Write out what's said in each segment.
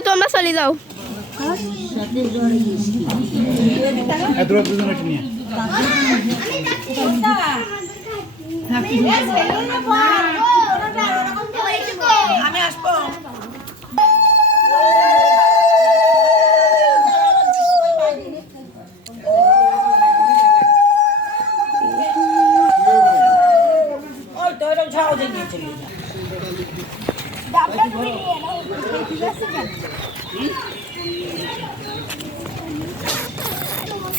যাও তোমরা চলে যাও তোরা দুজন একটু নিয়ে আমি আসব ওই তো এরকম ছাড়াও দিয়ে দিয়েছিল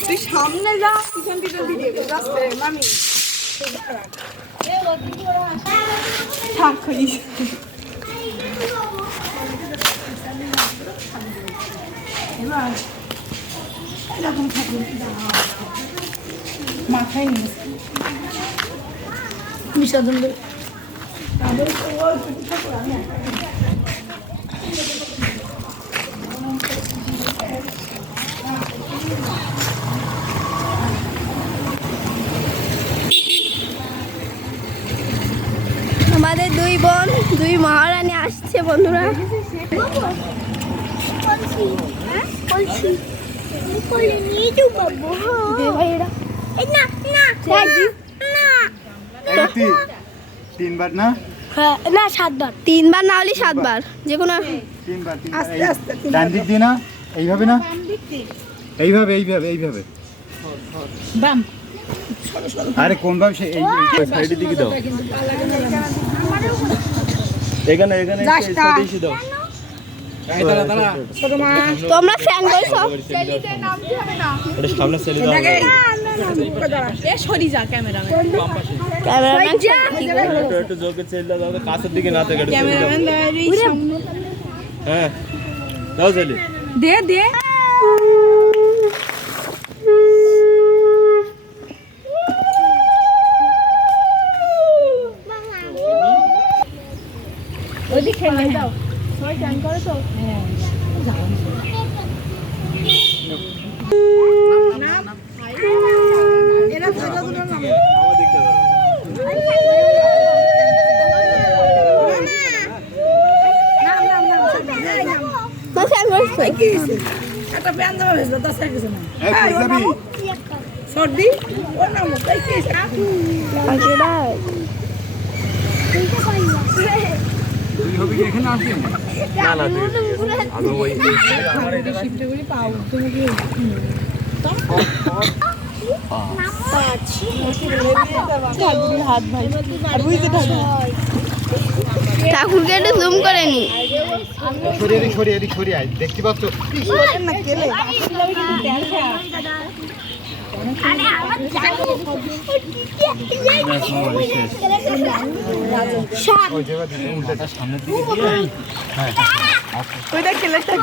তুই সামনে যা পিছন পিছন ভিডিও মামি। থাক করিস মাথায় নিয়ে বিসর্জন আমাদের দুই বোন দুই মহারানী আসছে বন্ধুরা। তিনবার না? না সাতবার। তিনবার না হলে সাতবার। যে কোনো তিনবার তিনবার। আস্তে আস্তে ডান দিক দিয়ে না? এইভাবে না? এইভাবে এইভাবে এইভাবে। বাম। আরে কোন ভাবে সে এই সাইডের দিকে দাও। এখানে এখানে। দাও। তোমরা ফ্যান করছ? সামনে ছেলে দাও। এ সরি যা ক্যামেরাম্যান। ক্যামেরাম্যান একটু জোকে ছেলে দাও কাছের দিকে না থেকে। ক্যামেরাম্যান হ্যাঁ। দাও ছেলে। দে দে। ওইদিকে খেলে দাও সবাই চান করে তো? হ্যাঁ এরা দুটো দুটো নাম আমার দেখতে পারো নাম নাম নাম তো ফ্যান করছ একটা প্যান দেওয়া হয়েছিল দশ টাকা কিছু না সর্দি ওর নাম তাই কি তুই হবে কি এখানে আসবি না না আমি ওই শিফটগুলি পাও তুমি কি হাত ভাই আর বুঝতে থাকবে ঠাকুরকে একটু জুম করে নি। সরিয়ে আয়। দেখতে পাচ্ছ? না কেলে দিকে ওইটা কেলে ওই কেলে